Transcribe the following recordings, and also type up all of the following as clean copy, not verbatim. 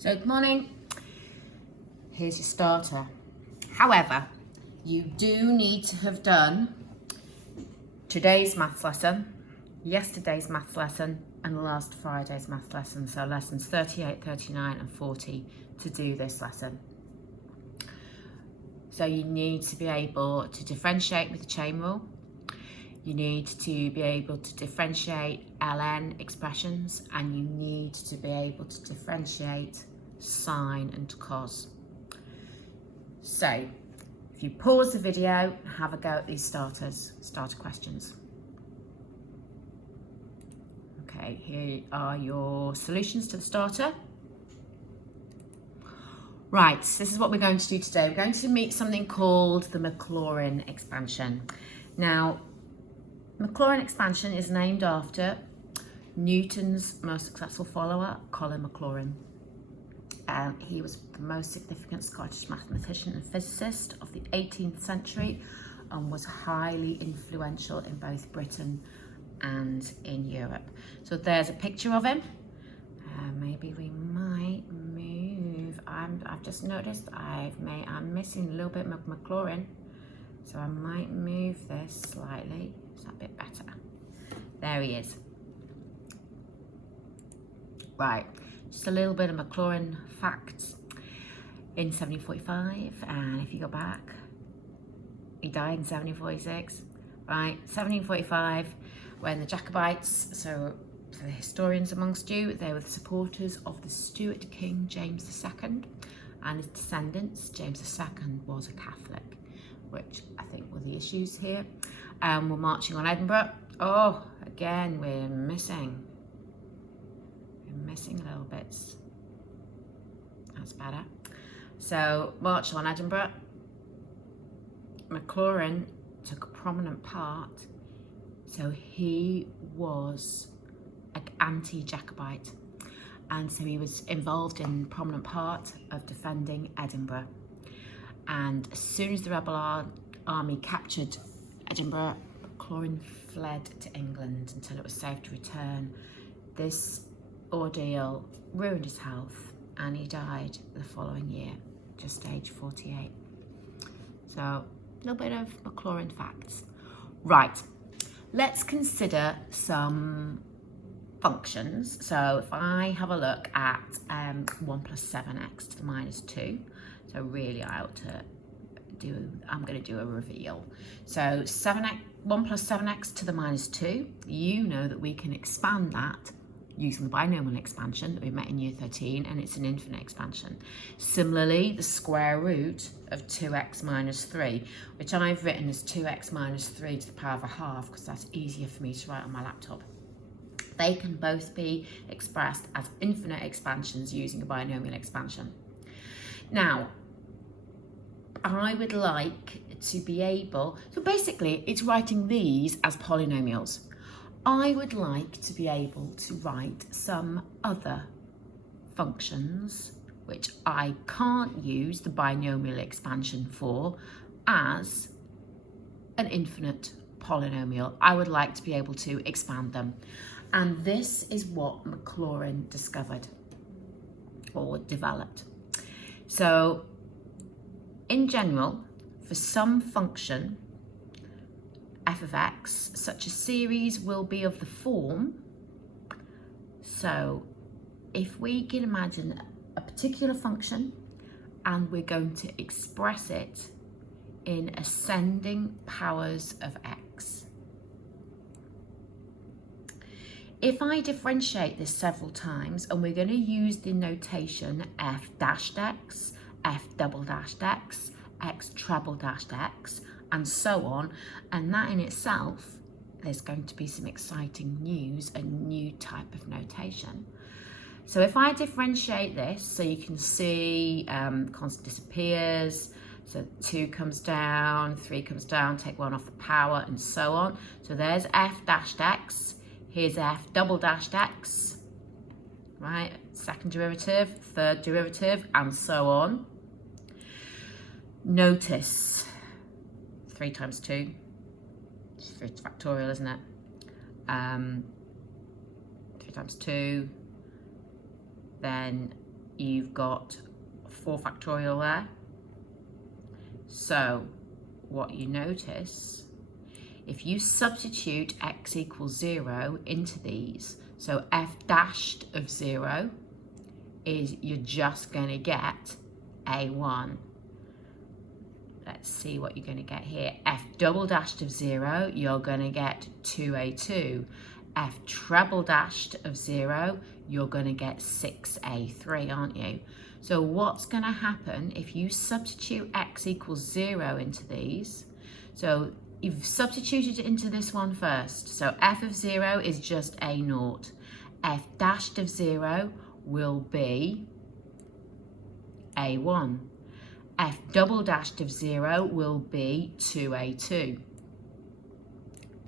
So good morning, here's your starter. However, you do need to have done today's maths lesson, yesterday's maths lesson, and last Friday's maths lesson. So lessons 38, 39 and 40 to do this lesson. So you need to be able to differentiate with the chain rule. You need to be able to differentiate ln expressions, and you need to be able to differentiate sine and cos. So if you pause the video, have a go at these starter questions. Okay, here are your solutions to the starter. Right, so this is what we're going to do today. We're going to meet something called the Maclaurin Expansion. Now, Maclaurin Expansion is named after Newton's most successful follower, Colin Maclaurin. He was the most significant Scottish mathematician and physicist of the 18th century and was highly influential in both Britain and in Europe. So there's a picture of him. Maybe we might move. I've just noticed I'm missing a little bit of Maclaurin, so I might move this slightly. Is that a bit better? There he is. Right, just a little bit of Maclaurin facts. In 1745, and if you go back, he died in 1746. Right, 1745, when the Jacobites, so for the historians amongst you, they were the supporters of the Stuart King James II and his descendants. James II was a Catholic, which I think were the issues here. We're marching on Edinburgh. Oh, again, we're missing little bits. That's better. So, march on Edinburgh. Maclaurin took a prominent part. So he was an anti-Jacobite, and so he was involved in prominent part of defending Edinburgh. And as soon as the rebel army captured Edinburgh, Maclaurin fled to England until it was safe to return. This ordeal ruined his health, and he died the following year, just age 48. So a little bit of Maclaurin facts. Right, let's consider some functions. So if I have a look at 1 plus 7x to the minus 2, so really I'm going to do a reveal. So 1 plus 7x to the minus 2, you know that we can expand that using the binomial expansion that we met in year 13, and it's an infinite expansion. Similarly, the square root of 2x minus 3, which I've written as 2x minus 3 to the power of a half, because that's easier for me to write on my laptop. They can both be expressed as infinite expansions using a binomial expansion. Now, I would like to be able, so basically it's writing these as polynomials. I would like to be able to write some other functions which I can't use the binomial expansion for as an infinite polynomial. I would like to be able to expand them. And this is what Maclaurin discovered or developed. So in general, for some function f of x, such a series will be of the form. So if we can imagine a particular function and we're going to express it in ascending powers of x. If I differentiate this several times, and we're going to use the notation f dashed x, f double dashed x, x treble dashed x, and so on, and that in itself, there's going to be some exciting news, a new type of notation. So if I differentiate this, so you can see constant disappears, so 2 comes down, 3 comes down, take 1 off the power, and so on. So there's f dashed x, here's f double dashed x, right? Second derivative, third derivative, and so on. Notice 3 times 2, it's factorial, isn't it? 3 times 2, then you've got 4 factorial there. So what you notice, if you substitute x equals 0 into these, so f dashed of 0 is you're just going to get a1. Let's see what you're going to get here. F double dashed of 0, you're going to get 2a2. F treble dashed of 0, you're going to get 6a3, aren't you? So what's going to happen if you substitute x equals 0 into these? So you've substituted it into this one first. So f of 0 is just a0. F dashed of 0 will be a1. F double dashed of 0 will be 2a2,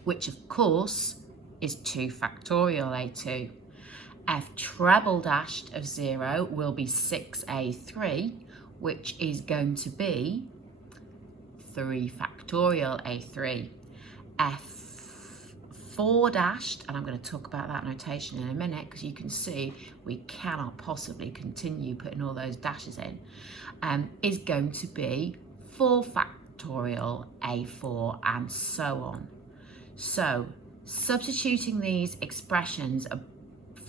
which of course is 2 factorial a2. F treble dashed of 0 will be 6a3, which is going to be 3 factorial a3. F4 dashed, and I'm going to talk about that notation in a minute because you can see we cannot possibly continue putting all those dashes in, is going to be 4 factorial a4 and so on. So substituting these expressions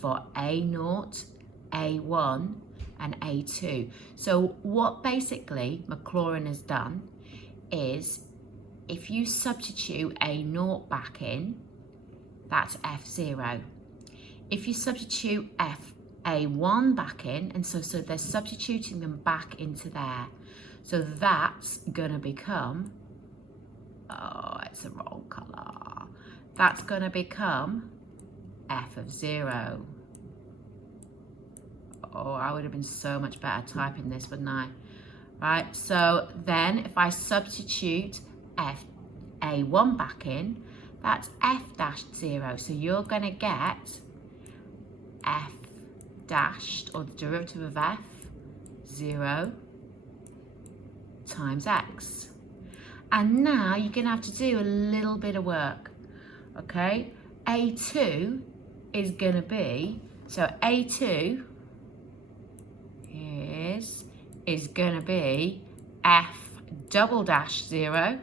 for a0, a1 and a2. So what basically Maclaurin has done is if you substitute a0 back in, that's f0. If you substitute a1 back in, and so they're substituting them back into there. So that's going to become, oh, it's the wrong colour. That's going to become f of 0. Oh, I would have been so much better typing this, wouldn't I? Right, so then if I substitute a1 back in, that's f dashed 0. So you're going to get f dashed, or the derivative of f, 0 times x. And now you're going to have to do a little bit of work, okay? a2 is going to be, so a2 is going to be f double dash 0,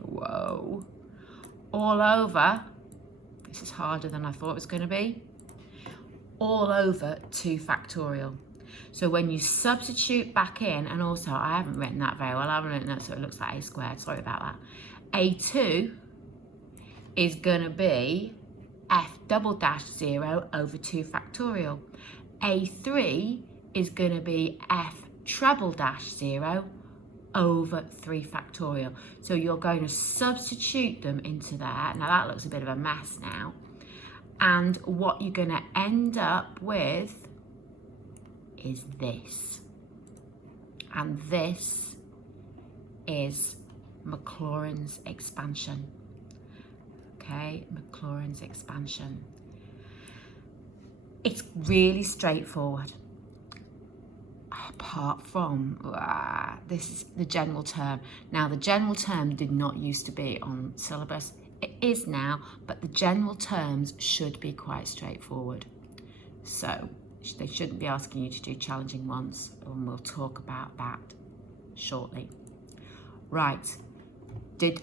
whoa, all over, this is harder than I thought it was going to be, all over 2 factorial. So when you substitute back in, and also I haven't written that very well, I haven't written that so it looks like a squared, sorry about that. A2 is going to be f double dash 0 over 2 factorial. A3 is going to be f treble dash 0 over 3 factorial. So you're going to substitute them into there. Now that looks a bit of a mess now. And what you're going to end up with is this. And this is Maclaurin's expansion. Okay, Maclaurin's expansion. It's really straightforward. Apart from, this is the general term. Now, the general term did not used to be on syllabus. It is now, but the general terms should be quite straightforward. So they shouldn't be asking you to do challenging ones, and we'll talk about that shortly. Right,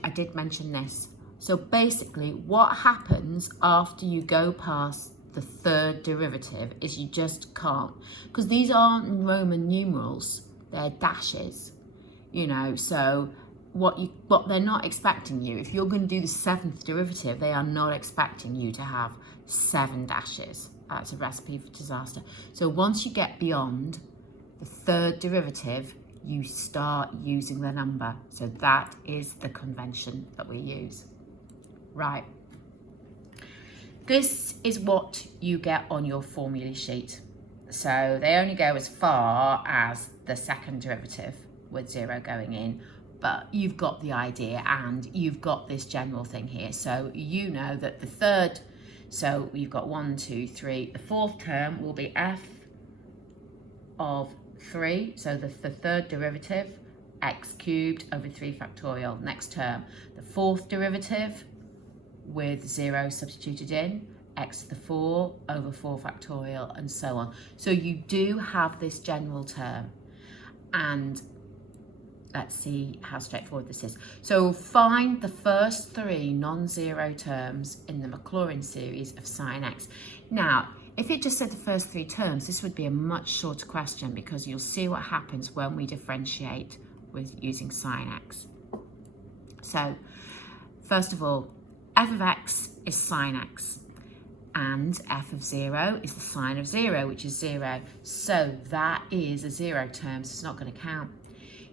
I did mention this. So basically what happens after you go past the third derivative is you just can't, because these aren't Roman numerals, they're dashes, you know, so what they're not expecting you, if you're going to do the 7th derivative, they are not expecting you to have 7 dashes. That's a recipe for disaster. So once you get beyond the third derivative, you start using the number. So that is the convention that we use. Right. This is what you get on your formula sheet. So they only go as far as the 2nd derivative with 0 going in, but you've got the idea and you've got this general thing here. So you know that the third, so you've got 1, 2, 3, the 4th term will be f of 3, so the third derivative, x cubed over 3 factorial. Next term, the 4th derivative with 0 substituted in, x to the 4 over 4 factorial, and so on. So you do have this general term, and let's see how straightforward this is. So find the first 3 non-zero terms in the Maclaurin series of sine x. Now, if it just said the first 3 terms, this would be a much shorter question, because you'll see what happens when we differentiate with using sine x. So first of all, f of x is sine x, and f of 0 is the sine of 0, which is 0. So that is a 0 term, so it's not going to count.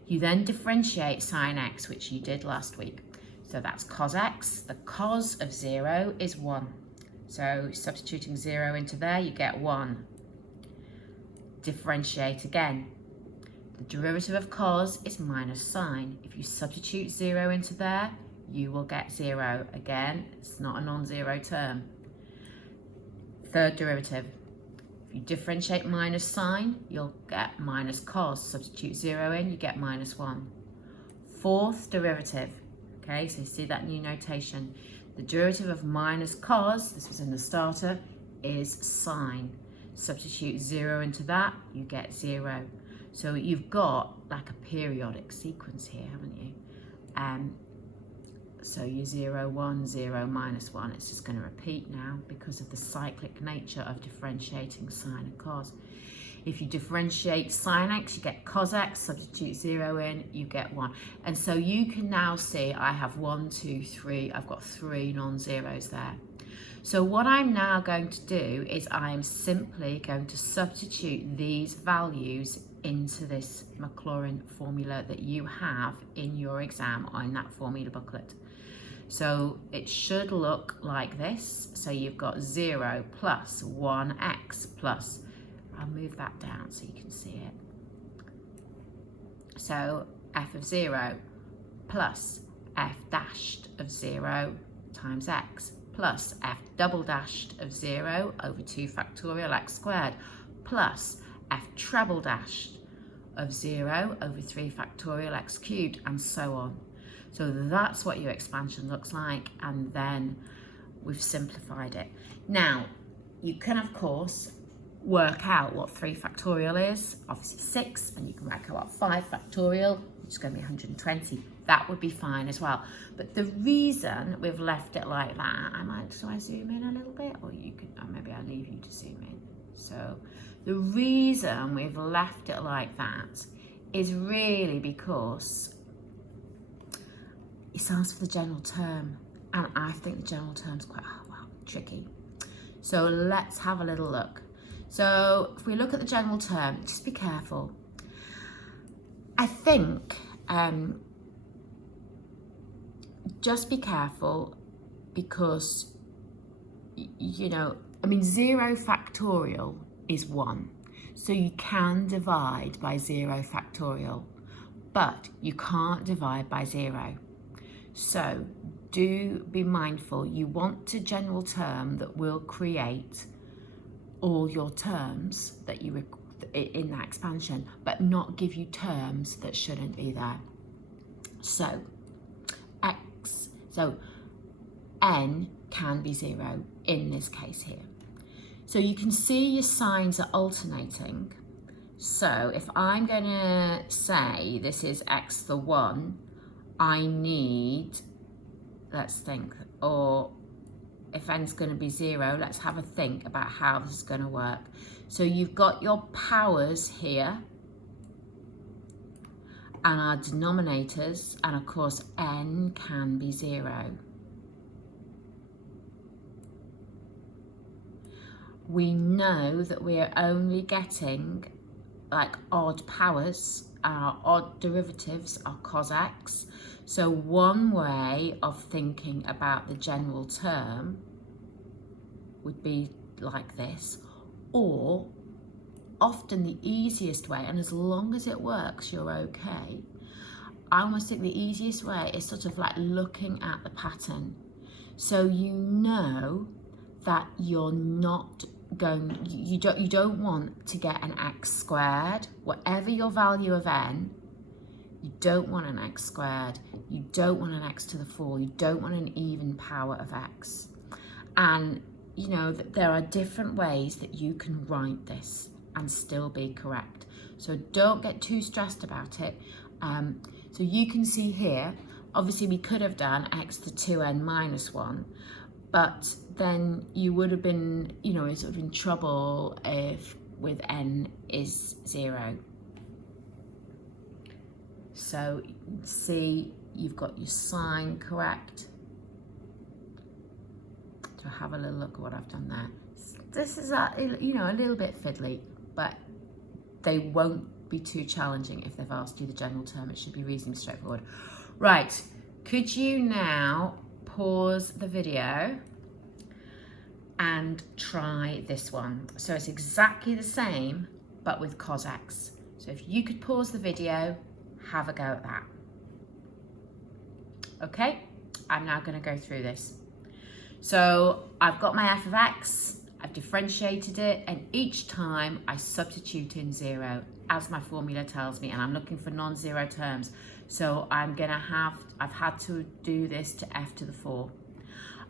You then differentiate sine x, which you did last week. So that's cos x. The cos of 0 is 1. So substituting 0 into there, you get 1. Differentiate again. The derivative of cos is minus sine. If you substitute 0 into there, you will get 0. Again, it's not a non-zero term. Third derivative. If you differentiate minus sine, you'll get minus cos. Substitute 0 in, you get minus 1. Fourth derivative. Okay, so you see that new notation. The derivative of minus cos, this was in the starter, is sine. Substitute 0 into that, you get 0. So you've got like a periodic sequence here, haven't you? So your 0, 1, 0, minus 1, it's just going to repeat now because of the cyclic nature of differentiating sine and cos. If you differentiate sine x, you get cos x, substitute 0 in, you get 1. And so you can now see I have 1, 2, 3, I've got 3 non-zeros there. So what I'm now going to do is I'm simply going to substitute these values into this Maclaurin formula that you have in your exam or in that formula booklet. So it should look like this. So you've got 0 plus 1x plus, I'll move that down so you can see it. So f of 0 plus f dashed of 0 times x plus f double dashed of 0 over 2 factorial x squared plus f treble dashed of 0 over 3 factorial x cubed, and so on. So that's what your expansion looks like, and then we've simplified it. Now, you can, of course, work out what 3 factorial is, obviously 6, and you can work out what 5 factorial, which is going to be 120. That would be fine as well. But the reason we've left it like that, shall I zoom in a little bit? Or you could, or maybe I'll leave you to zoom in. So the reason we've left it like that is really because it asks for the general term, and I think the general term's quite tricky. So let's have a little look. So if we look at the general term, just be careful. I think just be careful because, you know, I mean, 0 factorial is 1. So you can divide by 0 factorial, but you can't divide by 0. So do be mindful. You want a general term that will create all your terms that you in that expansion, but not give you terms that shouldn't be there. So n can be 0 in this case here. So you can see your signs are alternating. So if I'm going to say this is x to the 1, I need, let's think, or if n's going to be 0, let's have a think about how this is going to work. So you've got your powers here and our denominators, and of course n can be 0. We know that we are only getting like odd powers, and our odd derivatives are cos x. So one way of thinking about the general term would be like this, or often the easiest way, and as long as it works, you're okay. I almost think the easiest way is sort of like looking at the pattern. So you know that you're not going, you don't want to get an x squared, whatever your value of n, you don't want an x squared, you don't want an x to the 4, you don't want an even power of x. And you know, that there are different ways that you can write this and still be correct. So don't get too stressed about it. So you can see here, obviously we could have done x to 2n minus 1, but then you would have been, you know, sort of in trouble if with n is 0. So see, you've got your sign correct. So have a little look at what I've done there. This is, you know, a little bit fiddly, but they won't be too challenging if they've asked you the general term. It should be reasonably straightforward. Right, could you now pause the video and try this one? So it's exactly the same, but with cos x. So if you could pause the video, have a go at that. Okay, I'm now going to go through this. So I've got my f of x, I've differentiated it, and each time I substitute in 0, as my formula tells me, and I'm looking for non-zero terms. So I've had to do this to f to the 4.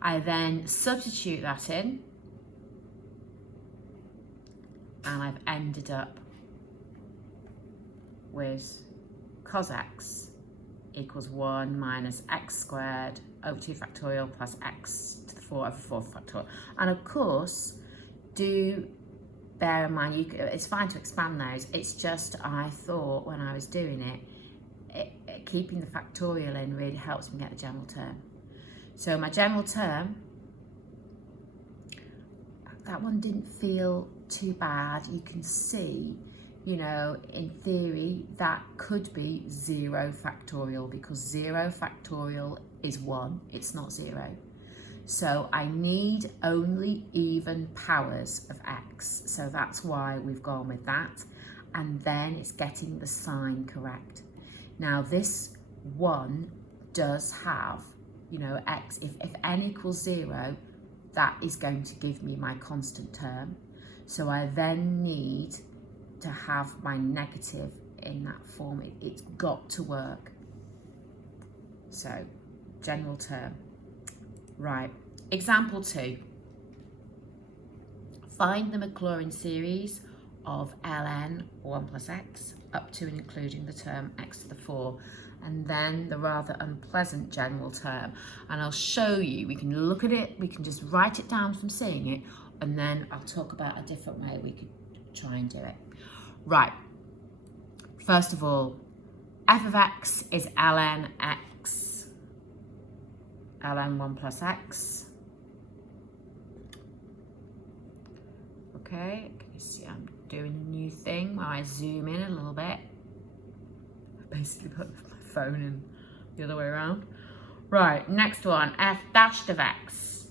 I then substitute that in, and I've ended up with cos x equals 1 minus x squared over 2 factorial plus x to the 4 over 4 factorial. And of course, do bear in mind, it's fine to expand those. It's just, I thought when I was doing it, keeping the factorial in really helps me get the general term. So my general term, that one didn't feel too bad. You can see, you know, in theory, that could be 0 factorial, because 0 factorial is 1, it's not 0. So I need only even powers of x. So that's why we've gone with that. And then it's getting the sign correct. Now this 1 does have, you know, x, if n equals 0, that is going to give me my constant term. So I then need to have my negative in that form. It's got to work. So general term. Right, example 2. Find the Maclaurin series of ln 1 plus x up to and including the term x to the 4, and then the rather unpleasant general term. And I'll show you, we can look at it, we can just write it down from seeing it, and then I'll talk about a different way we could try and do it. Right, first of all, f of x is ln x, ln 1 plus x. Okay, can you see I'm doing a new thing where I zoom in a little bit? I basically put my phone in the other way around. Right, next one, f dashed of x.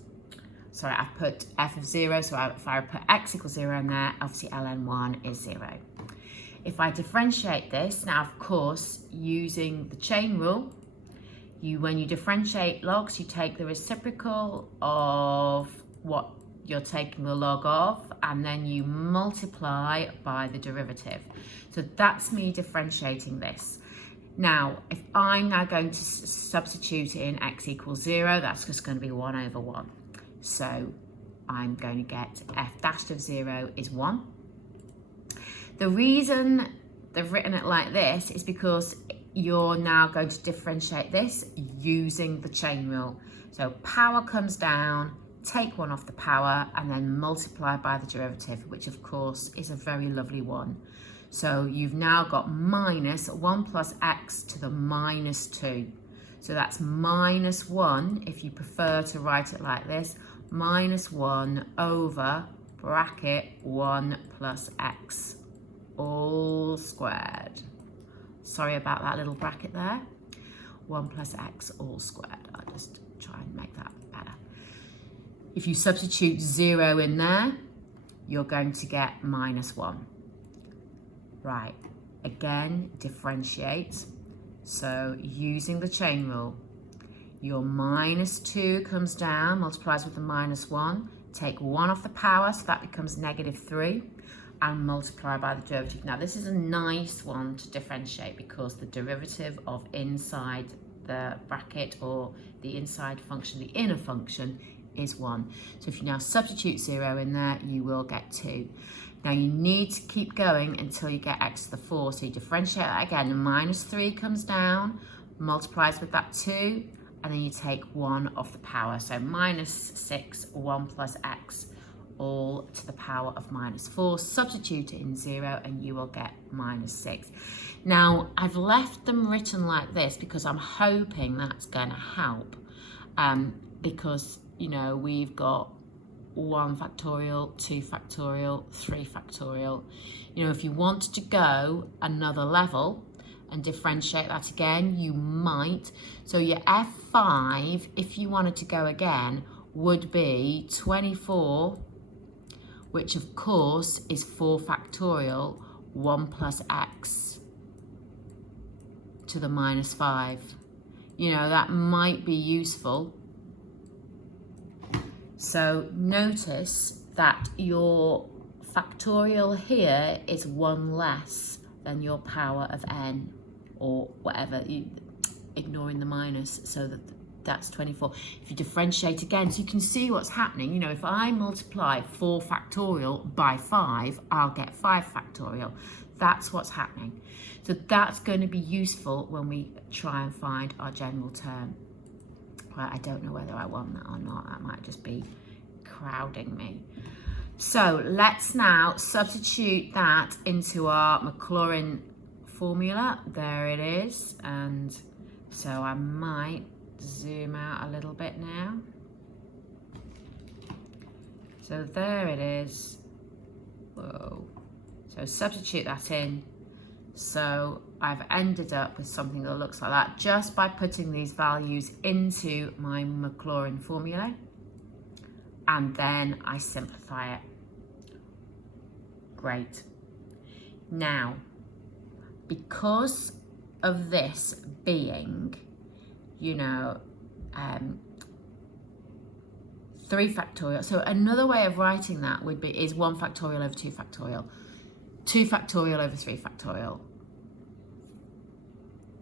Sorry, I've put f of 0, so if I put x equals 0 in there, obviously ln 1 is 0. If I differentiate this, now of course, using the chain rule, when you differentiate logs, you take the reciprocal of what you're taking the log of, and then you multiply by the derivative. So that's me differentiating this. Now, if I'm now going to substitute in x equals 0, that's just going to be 1 over 1. So I'm going to get f dashed of 0 is 1. The reason they've written it like this is because you're now going to differentiate this using the chain rule. So power comes down, take 1 off the power, and then multiply by the derivative, which of course is a very lovely 1. So you've now got minus 1 plus x to the minus 2. So that's minus 1, if you prefer to write it like this, minus 1 over bracket 1 plus x, all squared. Sorry about that little bracket there. 1 plus x all squared. I'll just try and make that better. If you substitute 0 in there, you're going to get minus 1. Right, again, differentiate. So using the chain rule, your minus 2 comes down, multiplies with the minus 1, take 1 off the power, so that becomes negative 3, and multiply by the derivative. Now this is a nice one to differentiate because the derivative of inside the bracket, or the inside function, the inner function, is 1. So if you now substitute 0 in there, you will get 2. Now you need to keep going until you get x to the 4. So you differentiate that again, and minus 3 comes down, multiplies with that 2, and then you take 1 off the power. So minus 6, 1 plus x, all to the power of minus 4. Substitute it in 0 and you will get minus 6. Now I've left them written like this because I'm hoping that's going to help, because, you know, we've got 1 factorial, 2 factorial, 3 factorial. You know, if you wanted to go another level and differentiate that again, you might. So your F5, if you wanted to go again, would be 24, which of course is 4 factorial, 1 plus x to the minus 5. You know, that might be useful. So notice that your factorial here is 1 less than your power of n, or whatever, ignoring the minus, so that's 24. If you differentiate again, so you can see what's happening. You know, if I multiply 4 factorial by 5, I'll get 5 factorial. That's what's happening. So that's going to be useful when we try and find our general term. Right, I don't know whether I want that or not. That might just be crowding me. So let's now substitute that into our Maclaurin formula. There it is. And so I might zoom out a little bit now. So there it is. Whoa. So substitute that in. So I've ended up with something that looks like that just by putting these values into my Maclaurin formula, and then I simplify it. Great. Now, because of this being, you know, 3 factorial, so another way of writing that would be is 1 factorial over 2 factorial, 2 factorial over 3 factorial,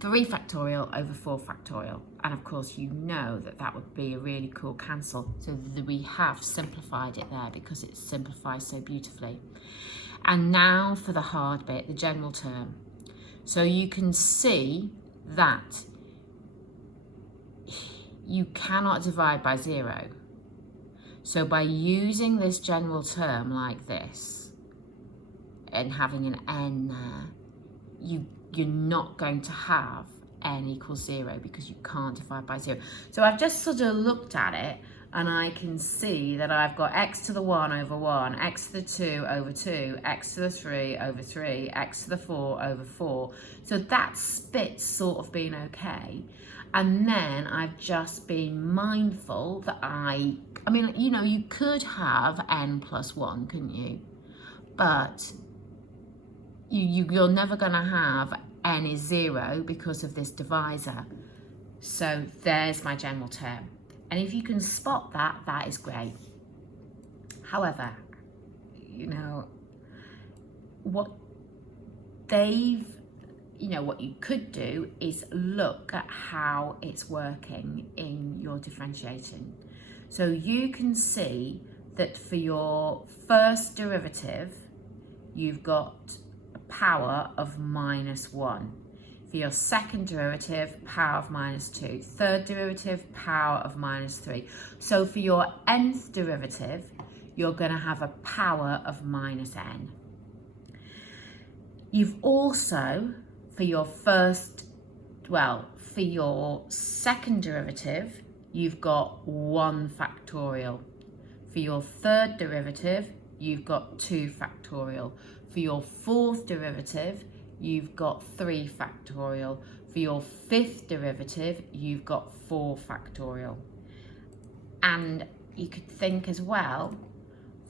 3 factorial over 4 factorial. And of course, you know that that would be a really cool cancel. So we have simplified it there because it simplifies so beautifully. And now for the hard bit, the general term. So you can see that you cannot divide by 0. So by using this general term like this and having an n there, you're not going to have n equals 0 because you can't divide by 0. So I've just sort of looked at it and I can see that I've got x to the 1 over 1, x to the 2 over 2, x to the 3 over 3, x to the 4 over 4. So that bit's sort of been okay. And then I've just been mindful that I mean, you know, you could have n plus 1, couldn't you? But you're never going to have n is 0 because of this divisor. So there's my general term. And if you can spot that, that is great. However, you know, what you could do is look at how it's working in your differentiating. So you can see that for your first derivative, you've got a power of minus 1. For your second derivative, power of minus 2. Third derivative, power of minus 3. So for your nth derivative, you're going to have a power of minus n. You've also, for your second derivative, you've got 1 factorial. For your third derivative, you've got 2 factorial. For your fourth derivative, you've got 3 factorial. For your fifth derivative, you've got 4 factorial. And you could think as well,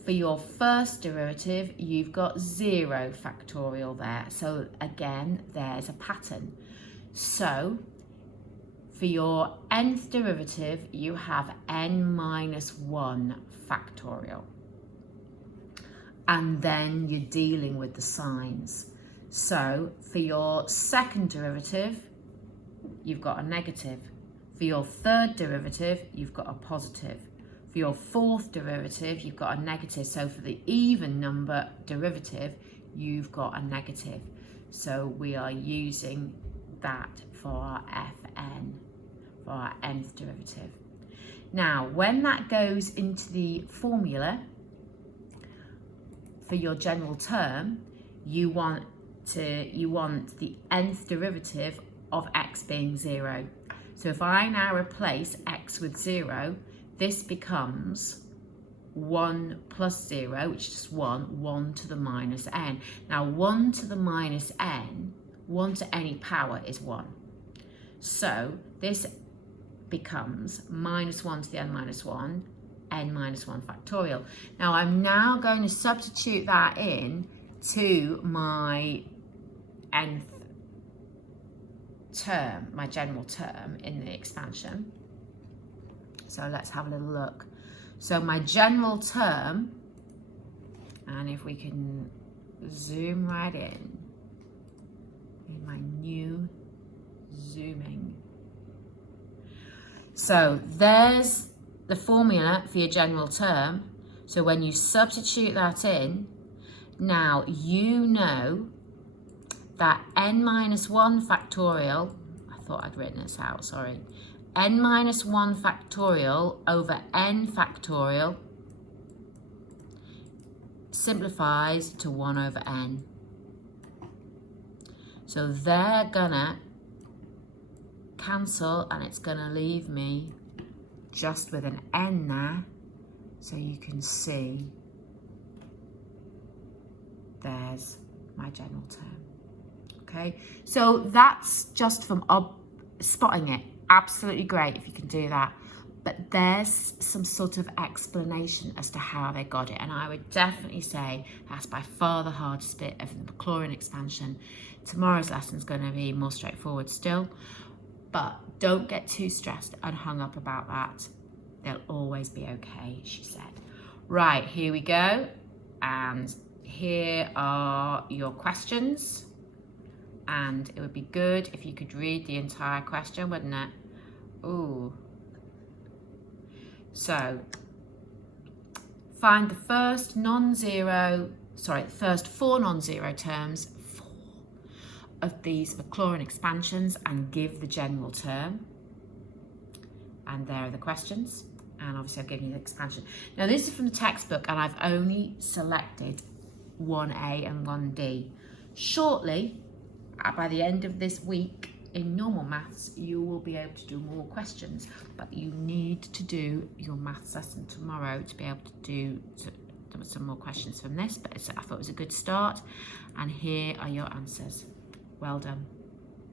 for your first derivative, you've got 0 factorial there. So again, there's a pattern. So for your nth derivative, you have n minus 1 factorial. And then you're dealing with the signs. So for your second derivative, you've got a negative. For your third derivative, you've got a positive. For your fourth derivative, you've got a negative. So for the even number derivative, you've got a negative. So we are using that for our Fn, for our nth derivative. Now, when that goes into the formula for your general term, you want the nth derivative of x being 0. So if I now replace x with 0, this becomes 1 plus 0, which is 1 to the minus n. Now 1 to the minus n, 1 to any power is 1. So this becomes minus 1 to the n minus 1, n minus 1 factorial. Now I'm now going to substitute that in to my nth term, my general term in the expansion. So let's have a little look. So my general term, and if we can zoom right in my new zooming. So there's the formula for your general term. So when you substitute that in, now you know that n minus 1 factorial, I thought I'd written this out, sorry, n minus 1 factorial over n factorial simplifies to 1 over n. So they're gonna cancel and it's gonna leave me just with an n there, so you can see there's my general term. Okay, so that's just from spotting it. Absolutely great if you can do that, but there's some sort of explanation as to how they got it, and I would definitely say that's by far the hardest bit of the Maclaurin expansion. Tomorrow's lesson is going to be more straightforward still, but don't get too stressed and hung up about that. They'll always be okay, she said. Right, here we go, and here are your questions. And it would be good if you could read the entire question, wouldn't it? Ooh. So, find the first first four non-zero terms of these Maclaurin expansions and give the general term. And there are the questions. And obviously I've given you the expansion. Now this is from the textbook and I've only selected 1A and 1D. Shortly, by the end of this week in normal maths, you will be able to do more questions, but you need to do your maths lesson tomorrow to be able to do some more questions from this, but I thought it was a good start, and here are your answers. Well done.